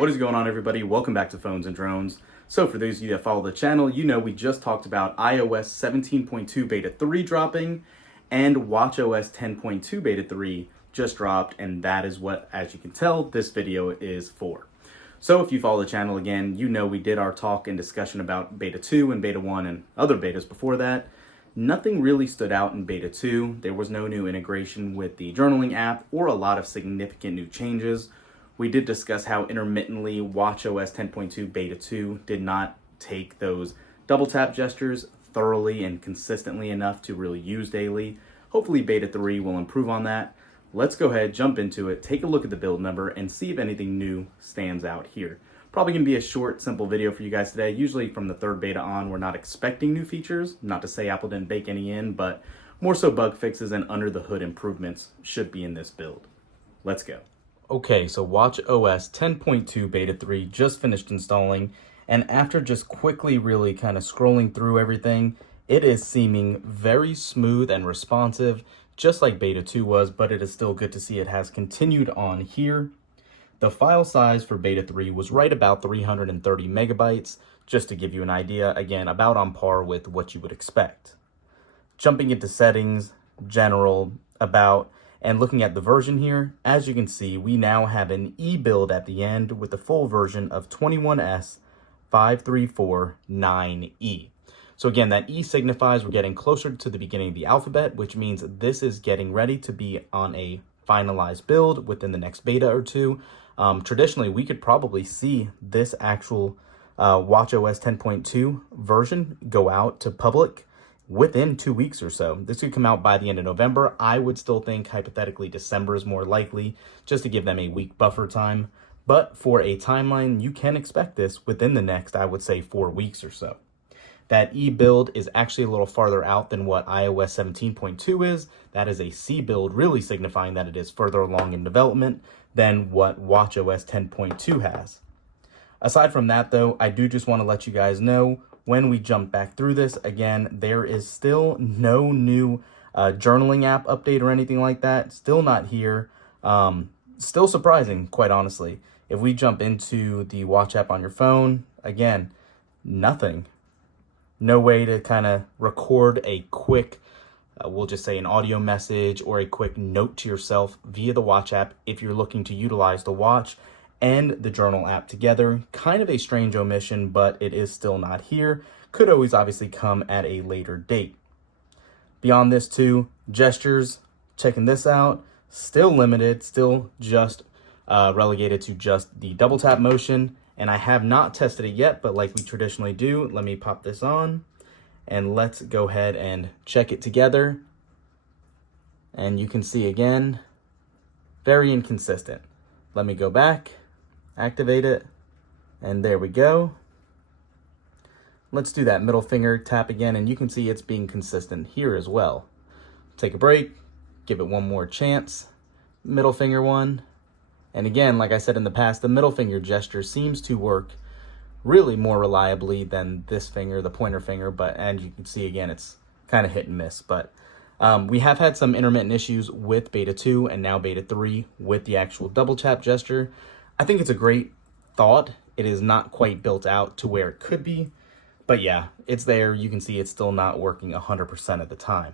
What is going on, everybody? Welcome back to Phones and Drones. So for those of you that follow the channel, you know we just talked about iOS 17.2 Beta 3 dropping and watchOS 10.2 Beta 3 just dropped, and that is what, as you can tell, this video is for. So if you follow the channel again, you know we did our talk and discussion about Beta 2 and Beta 1 and other betas before that. Nothing really stood out in Beta 2. There was no new integration with the journaling app or a lot of significant new changes. We did discuss how intermittently watchOS 10.2 Beta 2 did not take those double tap gestures thoroughly and consistently enough to really use daily. Hopefully Beta 3 will improve on that. Let's go ahead, jump into it, take a look at the build number, and see if anything new stands out here. Probably going to be a short, simple video for you guys today. Usually from the third beta on, we're not expecting new features. Not to say Apple didn't bake any in, but more so bug fixes and under the hood improvements should be in this build. Let's go. Okay, so watchOS 10.2 Beta 3 just finished installing, and after just quickly really kind of scrolling through everything, it is seeming very smooth and responsive, just like Beta 2 was, but it is still good to see it has continued on here. The file size for Beta 3 was right about 330 megabytes, just to give you an idea, again, about on par with what you would expect. Jumping into settings, general, about, and looking at the version here, as you can see, we now have an E build at the end with the full version of 21S 5349E. So again, that E signifies we're getting closer to the beginning of the alphabet, which means this is getting ready to be on a finalized build within the next beta or two. Traditionally, we could probably see this actual watchOS 10.2 version go out to public within 2 weeks or so. This could come out by the end of November. I would still think hypothetically December is more likely, just to give them a week buffer time. But for a timeline, you can expect this within the next, I would say, 4 weeks or so. That E build is actually a little farther out than what iOS 17.2 is. That is a C build, really signifying that it is further along in development than what watchOS 10.2 has. Aside from that, though, I do just want to let you guys know, when we jump back through this, again, there is still no new journaling app update or anything like that. Still not here. Still surprising, quite honestly. If we jump into the Watch app on your phone, again, nothing. No way to kind of record a quick, we'll just say an audio message or a quick note to yourself via the Watch app if you're looking to utilize the Watch and the Journal app together. Kind of a strange omission, but it is still not here. Could always obviously come at a later date. Beyond this too, gestures, checking this out, still limited, still just relegated to just the double tap motion. And I have not tested it yet, but like we traditionally do, let me pop this on and let's go ahead and check it together. And you can see again, very inconsistent. Let me go back, activate it, and there we go. Let's do that middle finger tap again, and you can see it's being consistent here as well. Take a break, give it one more chance, middle finger one. And again, like I said in the past, the middle finger gesture seems to work really more reliably than this finger, the pointer finger, and you can see again, it's kind of hit and miss. But we have had some intermittent issues with Beta 2 and now Beta 3 with the actual double tap gesture. I think it's a great thought. It is not quite built out to where it could be, but yeah, it's there. You can see it's still not working 100% of the time.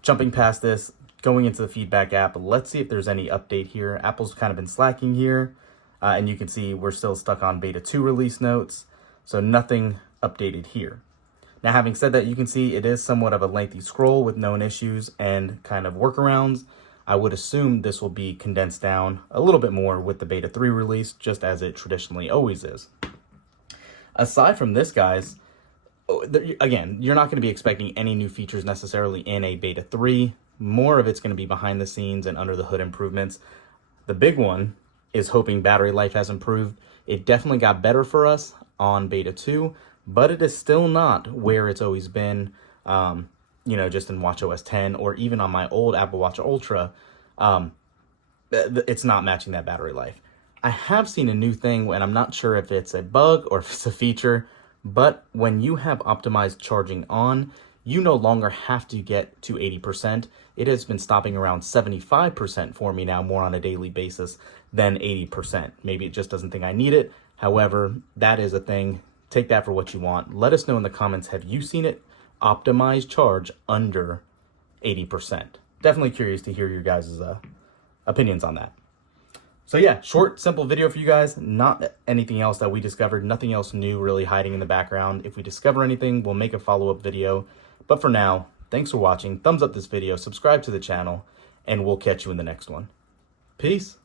Jumping past this, going into the feedback app, let's see if there's any update here. Apple's kind of been slacking here, and you can see we're still stuck on Beta 2 release notes, so nothing updated here. Now, having said that, you can see it is somewhat of a lengthy scroll with known issues and kind of workarounds. I would assume this will be condensed down a little bit more with the Beta 3 release, just as it traditionally always is. Aside from this, guys, again, you're not going to be expecting any new features necessarily in a Beta 3. More of it's going to be behind the scenes and under the hood improvements. The big one is hoping battery life has improved. It definitely got better for us on Beta 2, but it is still not where it's always been, just in watchOS 10 or even on my old Apple Watch Ultra. It's not matching that battery life. I have seen a new thing, and I'm not sure if it's a bug or if it's a feature, but when you have optimized charging on, you no longer have to get to 80%. It has been stopping around 75% for me now, more on a daily basis than 80%. Maybe it just doesn't think I need it. However, that is a thing. Take that for what you want. Let us know in the comments, have you seen it optimize charge under 80%? Definitely curious to hear your guys' opinions on that. So yeah, short, simple video for you guys. Not anything else that we discovered. Nothing else new really hiding in the background. If we discover anything, we'll make a follow-up video. But for now, thanks for watching. Thumbs up this video, subscribe to the channel, and we'll catch you in the next one. Peace.